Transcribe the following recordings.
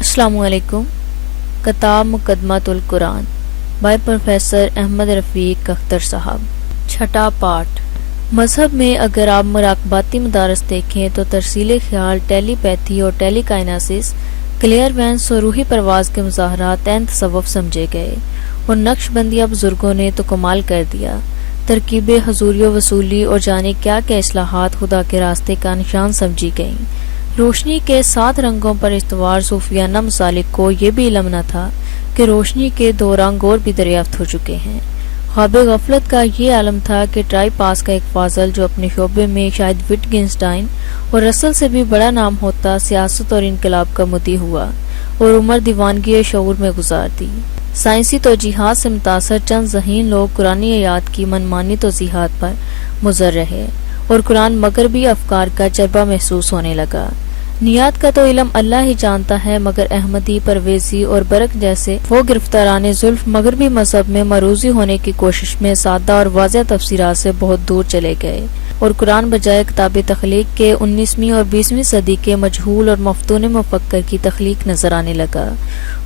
السلام علیکم۔ کتاب مقدمۃ القرآن بائی پروفیسر احمد رفیق اختر صاحب۔ چھٹا پارٹ۔ مذہب میں اگر آپ مراقباتی مدارس دیکھیں تو ترسیل خیال، ٹیلی پیتھی اور ٹیلی کائناسس، کلیئر وینس اور روحی پرواز کے مظاہرات عین تصوف سمجھے گئے، اور نقش بندیہ بزرگوں نے تو کمال کر دیا۔ ترکیب حضوری و وصولی اور جانے کیا کیا اصلاحات خدا کے راستے کا نشان سمجھی گئیں۔ روشنی کے 7 رنگوں پر استوار صوفیانہ مسالک کو یہ بھی علم نہ تھا کہ روشنی کے 2 رنگ اور بھی دریافت ہو چکے ہیں۔ خواب غفلت کا یہ عالم تھا کہ ٹرائی پاس کا ایک فاضل جو اپنے شعبے میں شاید وٹگنسٹائن اور رسل سے بھی بڑا نام ہوتا، سیاست اور انقلاب کا مدعی ہوا اور عمر دیوانگی شعور میں گزار دی۔ سائنسی توجیہات سے متاثر چند ذہین لوگ قرآن آیات کی منمانی توضیحات پر مضر رہے اور قرآن مغربی افکار کا چربہ محسوس ہونے لگا۔ نیات کا تو علم اللہ ہی جانتا ہے، مگر احمدی، پرویزی اور برق جیسے وہ گرفتاران زلف مغربی مذہب میں مروزی ہونے کی کوشش میں سادہ اور واضح تفسیرات سے بہت دور چلے گئے، اور قرآن بجائے کتاب تخلیق کے 19ویں اور 20ویں صدی کے مجہول اور مفتون مفکر کی تخلیق نظر آنے لگا۔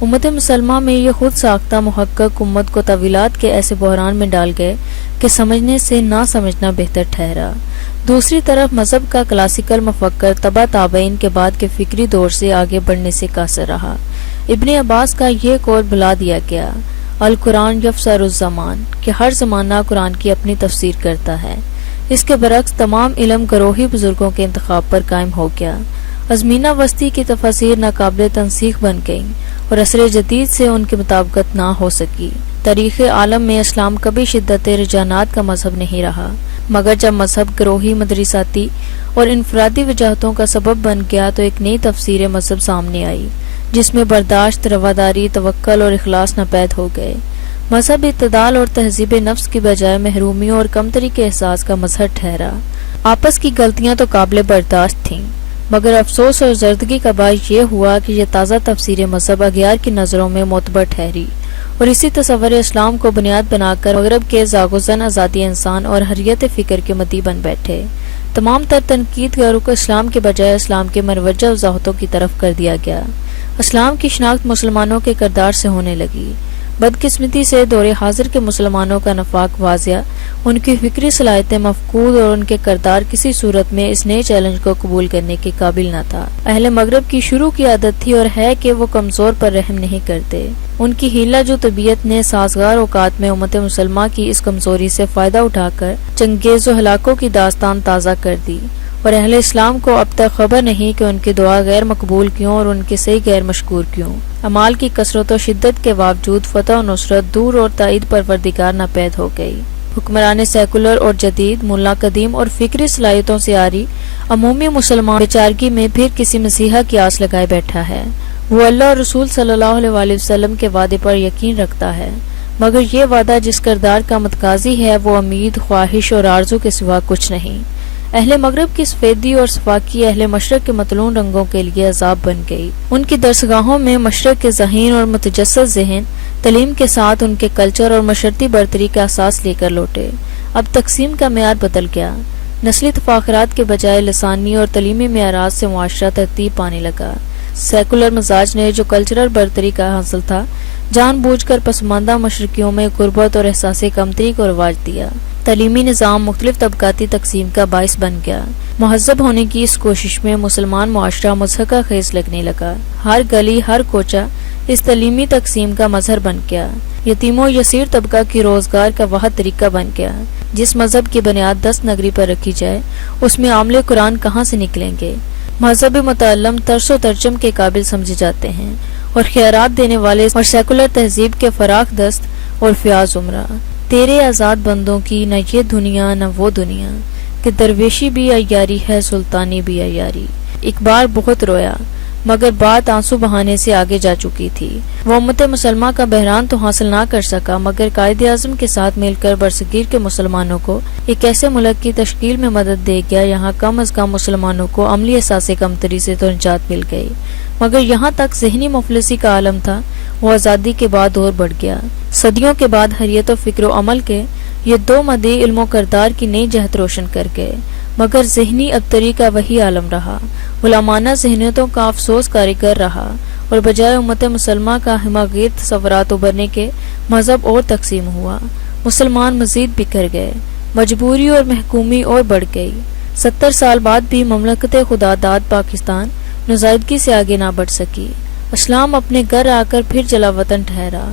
امت مسلمہ میں یہ خود ساختہ محقق امت کو طویلات کے ایسے بحران میں ڈال گئے کہ سمجھنے سے نہ سمجھنا بہتر ٹھہرا۔ دوسری طرف مذہب کا کلاسیکل مفکر تبع تابعین کے بعد کے فکری دور سے آگے بڑھنے سے قاصر رہا۔ ابن عباس کا یہ قول بھلا دیا گیا، القرآن یفسر الزمان، کہ ہر زمانہ قرآن کی اپنی تفسیر کرتا ہے۔ اس کے برعکس تمام علم گروہی بزرگوں کے انتخاب پر قائم ہو گیا۔ ازمینہ وسطی کی تفاسیر ناقابل تنسیخ بن گئیں اور عصر جدید سے ان کی مطابقت نہ ہو سکی۔ تاریخ عالم میں اسلام کبھی شدت رجحانات کا مذہب نہیں رہا، مگر جب مذہب گروہی، مدرساتی اور انفرادی وجاہتوں کا سبب بن گیا تو ایک نئی تفسیر مذہب سامنے آئی، جس میں برداشت، رواداری، توکل اور اخلاص ناپید ہو گئے۔ مذہب اعتدال اور تہذیب نفس کی بجائے محرومیوں اور کمتری کے احساس کا مظہر ٹھہرا۔ آپس کی غلطیاں تو قابل برداشت تھیں، مگر افسوس اور زردگی کا باعث یہ ہوا کہ یہ تازہ تفسیر مذہب اغیار کی نظروں میں معتبر ٹھہری، اور اسی تصور اسلام کو بنیاد بنا کر مغرب کے زاغ و زن آزادی انسان اور حریت فکر کے مدعی بن بیٹھے۔ تمام تر تنقید کا رخ اسلام کے بجائے اسلام کے مروجہ وضاحتوں کی طرف کر دیا گیا۔ اسلام کی شناخت مسلمانوں کے کردار سے ہونے لگی۔ بدقسمتی سے دور حاضر کے مسلمانوں کا نفاق واضح، ان کی فکری صلاحیتیں مفقود اور ان کے کردار کسی صورت میں اس نئے چیلنج کو قبول کرنے کے قابل نہ تھا۔ اہل مغرب کی شروع کی عادت تھی اور ہے کہ وہ کمزور پر رحم نہیں کرتے۔ ان کی حیلہ جو طبیعت نے سازگار اوقات میں امت مسلمہ کی اس کمزوری سے فائدہ اٹھا کر چنگیز و ہلاکوں کی داستان تازہ کر دی، اور اہل اسلام کو اب تک خبر نہیں کہ ان کی دعا غیر مقبول کیوں اور ان کے صحیح غیر مشکور کیوں۔ اعمال کی کثرت و شدت کے باوجود فتح و نصرت دور اور تائید پروردگار ناپید ہو گئی۔ حکمران سیکولر اور جدید، ملا قدیم اور فکری صلاحیتوں سے آری عمومی مسلمان بیچارگی میں پھر کسی مسیحا کی آس لگائے بیٹھا ہے۔ وہ اللہ اور رسول صلی اللہ علیہ وسلم کے وعدے پر یقین رکھتا ہے، مگر یہ وعدہ جس کردار کا متقاضی ہے وہ امید، خواہش اور آرزو کے سوا کچھ نہیں۔ اہل مغرب کی سفیدی اور صفاکی اہل مشرق کے مطلون رنگوں کے لیے عذاب بن گئی۔ ان کی درسگاہوں میں مشرق کے ذہین اور متجسد ذہن تعلیم کے ساتھ ان کے کلچر اور معاشرتی برتری کا احساس لے کر لوٹے۔ اب تقسیم کا معیار بدل گیا۔ نسلی تفاخرات کے بجائے لسانی اور تعلیمی معیارات سے معاشرہ ترتیب پانے لگا۔ سیکولر مزاج نے جو کلچرل برتری کا حاصل تھا، جان بوجھ کر پسماندہ مشرقیوں میں غربت اور احساس کمتری کو رواج دیا۔ تعلیمی نظام مختلف طبقاتی تقسیم کا باعث بن گیا۔ مہذب ہونے کی اس کوشش میں مسلمان معاشرہ مضحکہ خیز لگنے لگا۔ ہر گلی، ہر کوچہ اس تعلیمی تقسیم کا مظہر بن گیا۔ یتیم و یسیر طبقہ کی روزگار کا واحد طریقہ بن گیا۔ جس مذہب کی بنیاد دست نگری پر رکھی جائے، اس میں عامل قرآن کہاں سے نکلیں گے؟ مذہب متعلم ترس و ترجم کے قابل سمجھے جاتے ہیں، اور خیرات دینے والے اور سیکولر تہذیب کے فراخ دست اور فیاض عمرہ۔ تیرے آزاد بندوں کی نہ یہ دنیا نہ وہ دنیا، کہ درویشی بھی عیاری ہے، سلطانی بھی عیاری۔ اقبال بہت رویا، مگر بات آنسو بہانے سے آگے جا چکی تھی۔ وہ امت مسلمہ کا بحران تو حاصل نہ کر سکا، مگر قائد اعظم کے ساتھ مل کر برصغیر کے مسلمانوں کو ایک ایسے ملک کی تشکیل میں مدد دے گیا یہاں کم از کم مسلمانوں کو عملی احساس کمتری سے تو نجات مل گئی، مگر یہاں تک ذہنی مفلسی کا عالم تھا وہ آزادی کے بعد اور بڑھ گیا۔ صدیوں کے بعد حریت و فکر و عمل کے یہ 2 مدعی علم و کردار کی نئی جہت روشن کر گئے، مگر ذہنی ابتری کا وہی عالم رہا، غلامانہ ذہنیتوں کا افسوس کارگر رہا، اور بجائے امت مسلمہ کا ہماگیر تصورات ابھرنے کے مذہب اور تقسیم ہوا، مسلمان مزید بکھر گئے، مجبوری اور محکومی اور بڑھ گئی۔ 70 سال بعد بھی مملکت خدا داد پاکستان نزائیدگی سے آگے نہ بڑھ سکی۔ اسلام اپنے گھر آ کر پھر جلا وطن ٹھہرا۔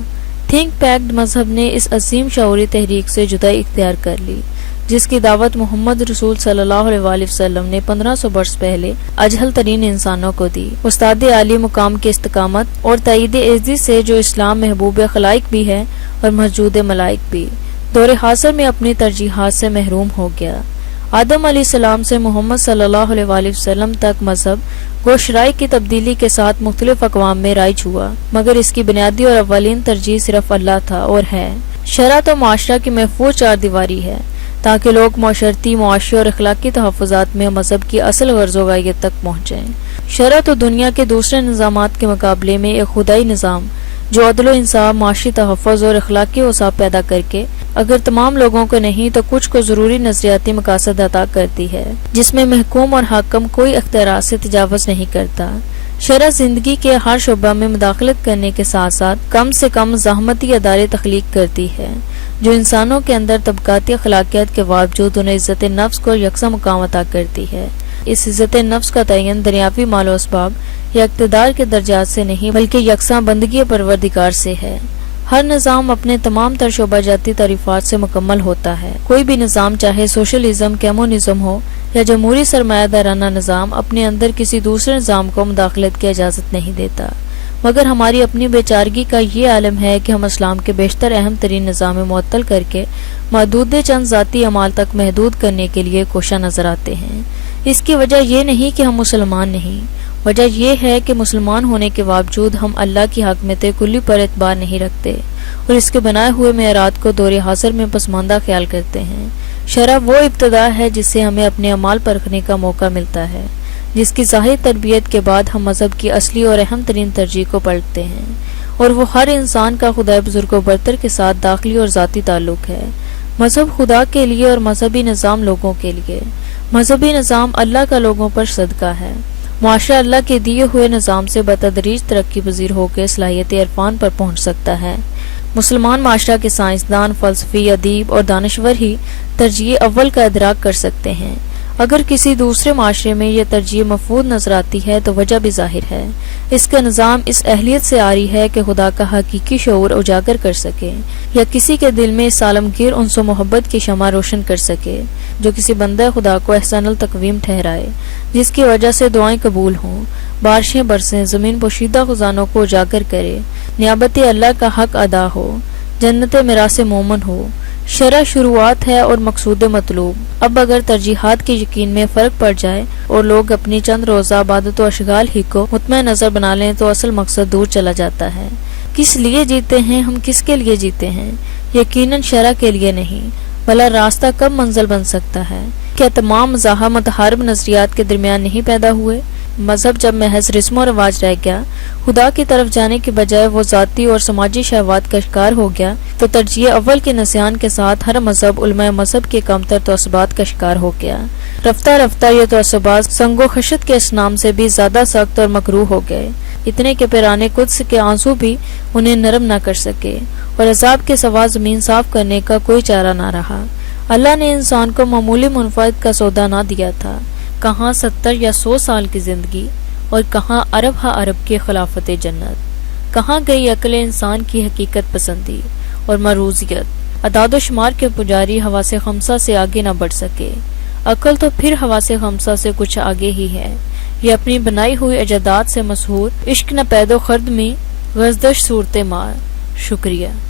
تھنک پیکڈ مذہب نے اس عظیم شعوری تحریک سے جدائی اختیار کر لی، جس کی دعوت محمد رسول صلی اللہ علیہ وآلہ وسلم نے 1500 برس پہلے اجہل ترین انسانوں کو دی۔ استاد عالی مقام کی استقامت اور تائید عزیز سے جو اسلام محبوب خلائق بھی ہے اور مسجود ملائک بھی، دور حاضر میں اپنی ترجیحات سے محروم ہو گیا۔ آدم علیہ السلام سے محمد صلی اللہ علیہ وآلہ وسلم تک مذہب گوشرائی کی تبدیلی کے ساتھ مختلف اقوام میں رائج ہوا، مگر اس کی بنیادی اور اولین ترجیح صرف اللہ تھا اور ہے۔ شرع تو معاشرہ کی محفوظ چار دیواری ہے تاکہ لوگ معاشرتی، معاشی اور اخلاقی تحفظات میں مذہب کی اصل غرض و غایت تک پہنچیں۔ شرع تو دنیا کے دوسرے نظامات کے مقابلے میں ایک خدائی نظام جو عدل و انصاف، معاشی تحفظ اور اخلاقی اوصاف پیدا کر کے اگر تمام لوگوں کو نہیں تو کچھ کو ضروری نظریاتی مقاصد عطا کرتی ہے، جس میں محکوم اور حاکم کوئی اختیارات سے تجاوز نہیں کرتا۔ شرع زندگی کے ہر شعبہ میں مداخلت کرنے کے ساتھ ساتھ کم سے کم زحمتی ادارے تخلیق کرتی ہے جو انسانوں کے اندر طبقاتی اخلاقیات کے باوجود انہیں عزت نفس کو یکساں مقام عطا کرتی ہے۔ اس عزت نفس کا تعین دنیاوی مال و اسباب یا اقتدار کے درجات سے نہیں بلکہ یکساں بندگی پروردگار سے ہے۔ ہر نظام اپنے تمام تر شعبہ جاتی تعریفات سے مکمل ہوتا ہے۔ کوئی بھی نظام چاہے سوشلزم، کمیونزم ہو یا جمہوری سرمایہ دارانہ نظام، اپنے اندر کسی دوسرے نظام کو مداخلت کی اجازت نہیں دیتا، مگر ہماری اپنی بے چارگی کا یہ عالم ہے کہ ہم اسلام کے بیشتر اہم ترین نظام معطل کر کے محدود چند ذاتی اعمال تک محدود کرنے کے لیے کوشاں نظر آتے ہیں۔ اس کی وجہ یہ نہیں کہ ہم مسلمان نہیں، وجہ یہ ہے کہ مسلمان ہونے کے باوجود ہم اللہ کی حاکمیت کلی پر اعتبار نہیں رکھتے اور اس کے بنائے ہوئے معیارات کو دور حاضر میں پسماندہ خیال کرتے ہیں۔ شرع وہ ابتدا ہے جس سے ہمیں اپنے اعمال پرکھنے کا موقع ملتا ہے، جس کی ظاہر تربیت کے بعد ہم مذہب کی اصلی اور اہم ترین ترجیح کو پلٹتے ہیں، اور وہ ہر انسان کا خدائے بزرگ و برتر کے ساتھ داخلی اور ذاتی تعلق ہے۔ مذہب خدا کے لیے اور مذہبی نظام لوگوں کے لیے۔ مذہبی نظام اللہ کا لوگوں پر صدقہ ہے۔ معاشرہ اللہ کے دیے ہوئے نظام سے بتدریج ترقی پذیر ہو کے صلاحیت عرفان پر پہنچ سکتا ہے۔ مسلمان معاشرہ کے سائنسدان، فلسفی، ادیب اور دانشور ہی ترجیح اول کا ادراک کر سکتے ہیں۔ اگر کسی دوسرے معاشرے میں یہ ترجیح مفقود نظر آتی ہے تو وجہ بھی ظاہر ہے۔ اس کا نظام اس اہلیت سے آری ہے کہ خدا کا حقیقی شعور اجاگر کر سکے یا کسی کے دل میں اس عالمگیر انس و محبت کی شمع روشن کر سکے جو کسی بندہ خدا کو احسن التقویم ٹھہرائے، جس کی وجہ سے دعائیں قبول ہوں، بارشیں برسیں، زمین پوشیدہ خزانوں کو اجاگر کرے، نیابت اللہ کا حق ادا ہو، جنت میراث مومن ہو۔ شرع شروعات ہے اور مقصود مطلوب۔ اب اگر ترجیحات کے یقین میں فرق پڑ جائے اور لوگ اپنی چند روزہ عبادت و اشغال ہی کو مطمئن نظر بنا لیں تو اصل مقصد دور چلا جاتا ہے۔ کس لیے جیتے ہیں ہم، کس کے لیے جیتے ہیں؟ یقیناً شرع کے لیے نہیں، بھلا راستہ کب منزل بن سکتا ہے؟ کیا تمام مذاہب متحارب نظریات کے درمیان نہیں پیدا ہوئے؟ مذہب جب محض رسم و رواج رہ گیا، خدا کی طرف جانے کے بجائے وہ ذاتی اور سماجی شہوات کا شکار ہو گیا، تو ترجیح اول کے نسیان کے ساتھ ہر مذہب علماء مذہب کے کمتر تعصبات کا شکار ہو گیا۔ رفتہ رفتہ یہ تعصبات سنگ و خشت کے اسنام سے بھی زیادہ سخت اور مکروہ ہو گئے، اتنے کہ پیرانے قدس کے آنسو بھی انہیں نرم نہ کر سکے، اور عذاب کے سوا زمین صاف کرنے کا کوئی چارہ نہ رہا۔ اللہ نے انسان کو معمولی منفعت کا سودا نہ دیا تھا، کہاں 70 یا 100 سال کی زندگی اور کہاں ارب ہا ارب کی خلافت جنت، کہاں گئی عقل انسان کی حقیقت پسندی اور مروزیت۔ اعداد و شمار کے پجاری حواس خمسہ سے آگے نہ بڑھ سکے، عقل تو پھر حواس خمسہ سے کچھ آگے ہی ہے۔ یہ اپنی بنائی ہوئی ایجادات سے مسحور، عشق نہ پید و خرد میں غزدش صورت مار۔ شکریہ۔